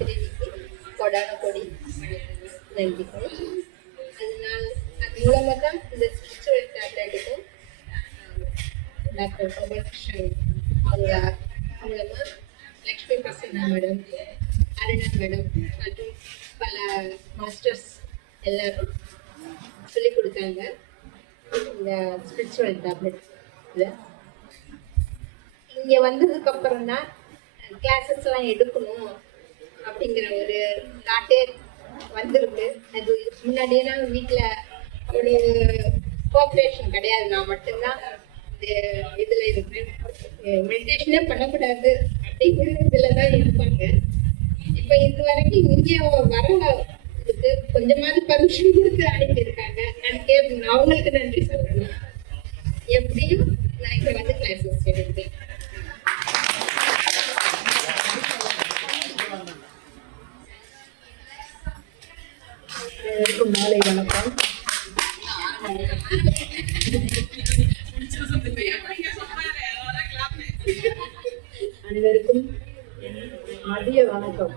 பிரிவிக்கு கொடான கொடி நன்றிகள். அதனால் அது மூலமாக தான் இந்த ஸ்பிரிச்சுவல் டேப்லெட்டுக்கும் டாக்டர் கோபாலகிருஷ்ணன் அவங்க மூலமாக லக்ஷ்மி பிரசன்னா மேடம், அருணா மேடம் மற்றும் பல மாஸ்டர்ஸ் எல்லாரும் சொல்லிக் கொடுத்தாங்க இந்த ஸ்பிரிச்சுவல் டேப்லெட். இங்கே வந்ததுக்கு அப்புறம் தான் கிளாஸஸ் எல்லாம் எடுக்கணும் அப்படிங்கிற ஒரு தாட்டே வந்திருக்கு. அது முன்னாடியெல்லாம் வீட்டில் ஒரு கோஆப்ரேஷன் கிடையாது. நான் மட்டும்தான் இதில் இருக்கிறேன், மெடிடேஷனே பண்ணக்கூடாது அப்படிங்கிற இதில் தான் இருப்பாங்க. இப்போ இது வரைக்கும் இங்கே வரவங்களுக்கு கொஞ்சமாவது பர்மிஷன் கொடுத்து அனுப்பியிருக்காங்க. அதுக்கே அவங்களுக்கு நன்றி சொல்லணும். எப்படியும் நான் இங்கே வந்து கிளாஸஸ் எடுப்பேன். மாலை வணக்கம். அனைவருக்கும் மதிய வணக்கம்.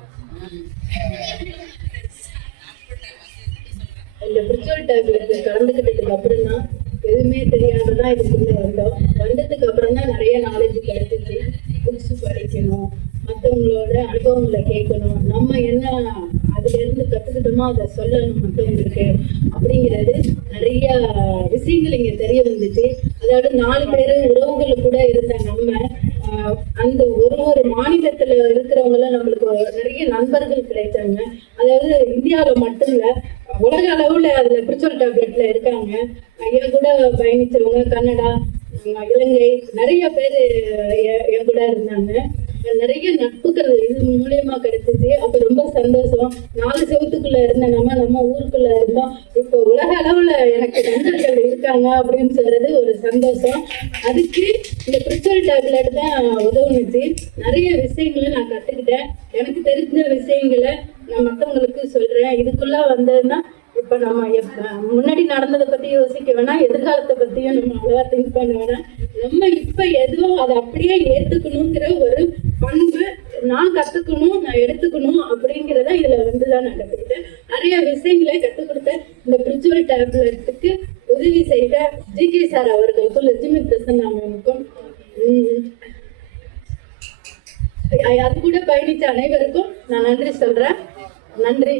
இந்த ஸ்பிரிச்சுவல் டேப்லெட் கலந்துக்கிட்டதுக்கு அப்புறம் தான் எதுவுமே தெரியாமதான் இதுக்குள்ள வந்தோம். வந்ததுக்கு அப்புறம் தான் நிறைய நாலேஜ் கிடைச்சிச்சு. புக்ஸ் படிக்கணும், மற்றவங்களோட அனுபவங்களை கேட்கணும், நம்ம என்ன அதுல இருந்து கத்துக்கிட்டோமோ அதை சொல்லணும் மற்றவங்களுக்கு அப்படிங்கிறது நிறைய விஷயங்கள் இங்க தெரிய வந்துச்சு. அதாவது 4 பேர் உறவுகள் கூட இருந்த நம்ம அந்த ஒரு மாநிலத்துல இருக்கிறவங்கள நம்மளுக்கு நிறைய நண்பர்கள் கிடைச்சாங்க. அதாவது இந்தியாவில மட்டும் இல்ல, உலக அளவுல அதுல ஸ்பிரிச்சுவல் டேப்லெட்ல இருக்காங்க. ஐயா கூட பயணிச்சவங்க கனடா, இலங்கை நிறைய பேர் என் கூட இருந்தாங்க. நிறைய நட்புகள் இது மூலியமா கிடைச்சிச்சு. அப்ப ரொம்ப சந்தோஷம். 4 செவத்துக்குள்ள இருந்த நம்ம ஊருக்குள்ள இருந்தோம். இப்போ உலக அளவுல எனக்கு நண்பர்கள் இருக்காங்க அப்படின்னு சொல்றது ஒரு சந்தோஷம். அதுக்கு இந்த ஸ்பிரிச்சுவல் டேப்லெட் தான் உதவுனுச்சு. நிறைய விஷயங்களை நான் கத்துக்கிட்டேன். எனக்கு தெரிஞ்ச விஷயங்களை நான் மற்றவங்களுக்கு சொல்றேன். இதுக்குள்ள வந்ததுன்னா இப்ப நம்ம முன்னாடி நடந்ததை பத்தி யோசிக்க வேணாம், எதிர்காலத்தை பத்தியும் நம்ம அவ்வளவா திங்க் பண்ண வேணாம். நம்ம இப்ப எதுவும் அதை அப்படியே ஏத்துக்கணுங்கிற ஒரு பண்பு நான் கத்துக்கணும், நான் எடுத்துக்கணும் அப்படிங்கிறத இதுல வந்துதான் நான் கத்துக்கிட்டேன். நிறைய விஷயங்களை கத்துக் கொடுத்தேன். இந்த ஸ்பிரிச்சுவல் டேப்லெட்டுக்கு உதவி செய்த ஜி.கே. சார் அவர்களுக்கும் லட்சுமி பிரசன்னா மேமுக்கும் அது கூட பயணிச்ச அனைவருக்கும் நான் நன்றி சொல்றேன். நன்றி.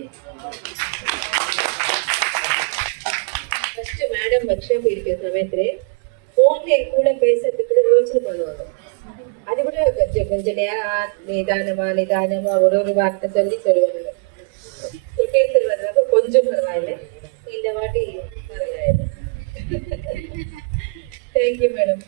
மேடம் ஒர்க்ஷாப் இருக்கிற சமயத்திலே போன்ல என் கூட பேசுறதுக்கு யோசனை பண்ணுவாங்க. அது கூட கொஞ்சம் நேரம் நிதானமா ஒரு வார்த்தை சொல்லுவாங்க. பேசுறது வர்றப்ப கொஞ்சம் பரவாயில்ல, இந்த வாட்டி பரவாயில்ல. Thank you madam.